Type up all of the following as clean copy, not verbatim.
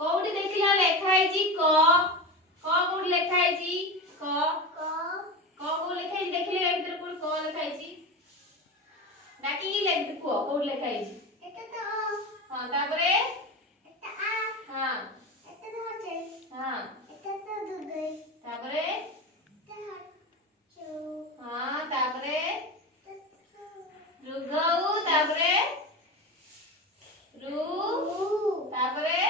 कोउडी देखिला लेखा है जी क कोउडी लेखा है जी क को लेखा है देखिले ए भीतर कोन क लेखा है जी डाकी लेख देखो कोउडी लेखा है जी एटा तो हां तापरे एटा आ हां एटा तो होचे हां एटा तो दुगई तापरे एटा हचू हां तापरे रुगऊ तापरे रू तापरे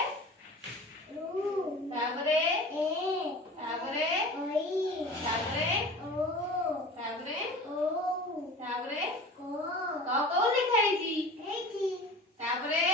तापरे ए तापरे ओई तापरे ओ तापरे ओ तापरे को को लिखाई जी तापरे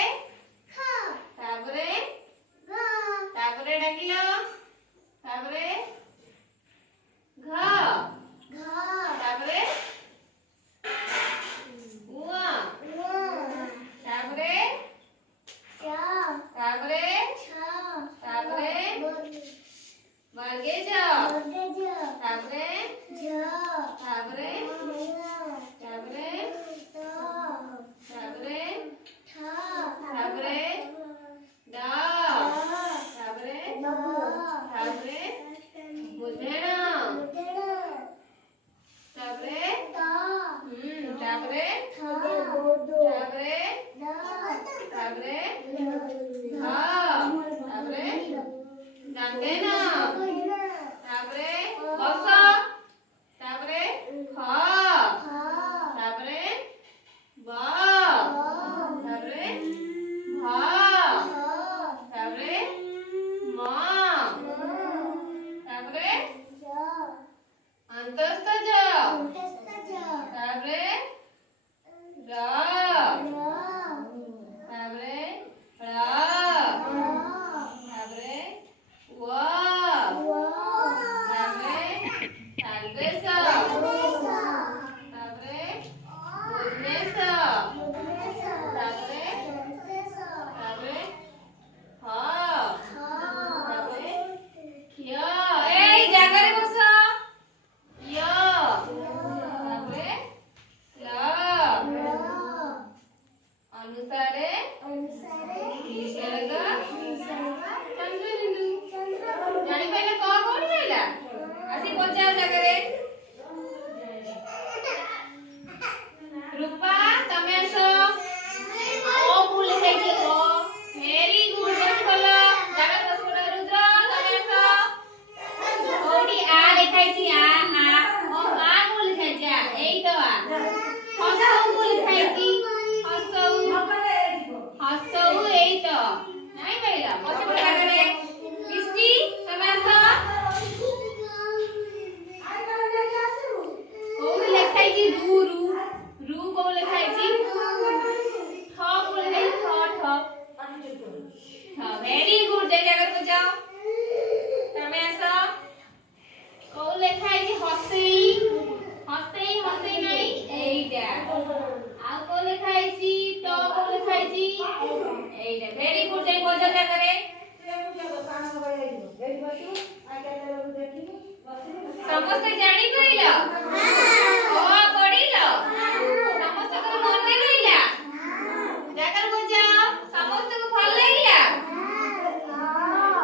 निसर्ग चंद्रबिंदु जानी पहले क कोडी आइला आसी पचाव जागरे रूपा तमे सो ओ भूल है कि ओ वेरी गुड बस बोलो जागा बस बोलो रुद्र तमे सो कोडी आ लिखाई छी आ ओ आ भूल है जा एई तो आ हसौ भूल लिखाई छी हसौ एई तो नहीं पहिला बस बोलो जागरे मिस्टी तमे सो कोडी लिखाई छी रू रू रू को लिखाई छी थ को लिखाई थ थ वेरी गुड जय जगत को जाओ तमे आसो को लिखाई छी हसई हसई हसई नहीं एइटा आ को लिखाई छी ट को लिखाई छी एइटा वेरी गुड जय को जाओ करे समस्त जानी कइलो